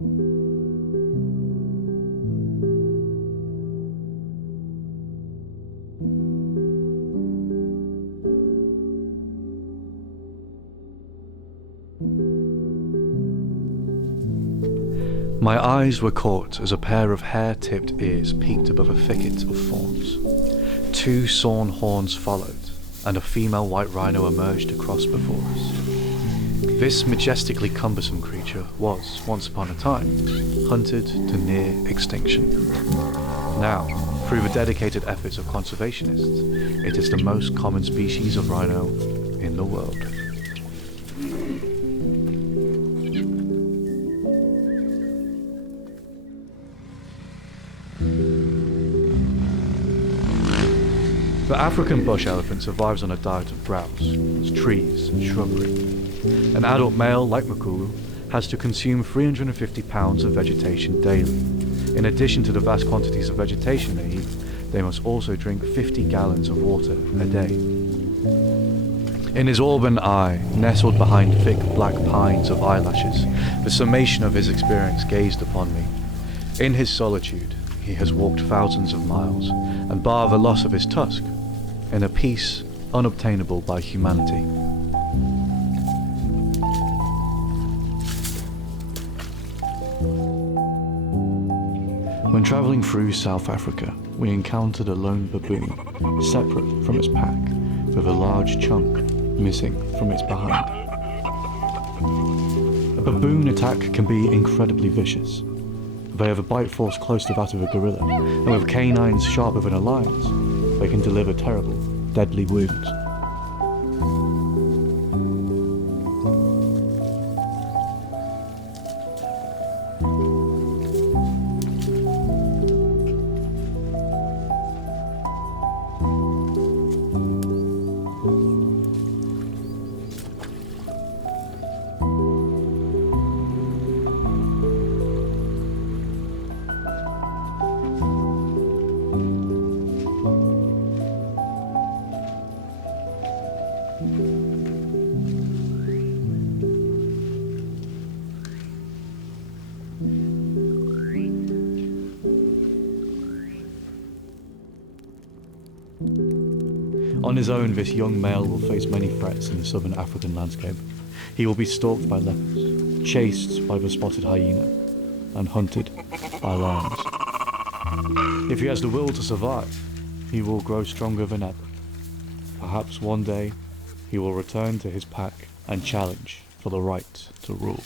My eyes were caught as a pair of hair-tipped ears peeked above a thicket of thorns. 2 sawn horns followed, and a female white rhino emerged across before us. This majestically cumbersome creature was, once upon a time, hunted to near extinction. Now, through the dedicated efforts of conservationists, it is the most common species of rhino in the world. The African bush elephant survives on a diet of browse, trees, and shrubbery. An adult male, like Makulu, has to consume 350 pounds of vegetation daily. In addition to the vast quantities of vegetation they eat, they must also drink 50 gallons of water a day. In his auburn eye, nestled behind thick black pines of eyelashes, the summation of his experience gazed upon me. In his solitude, he has walked thousands of miles, and bar the loss of his tusk, in a peace unobtainable by humanity. When travelling through South Africa, we encountered a lone baboon, separate from its pack, with a large chunk missing from its behind. A baboon attack can be incredibly vicious. They have a bite force close to that of a gorilla, and with canines sharper than a lion's, they can deliver terrible, deadly wounds. On his own, this young male will face many threats in the southern African landscape. He will be stalked by leopards, chased by the spotted hyena, and hunted by lions. If he has the will to survive, he will grow stronger than ever. Perhaps one day, he will return to his pack and challenge for the right to rule.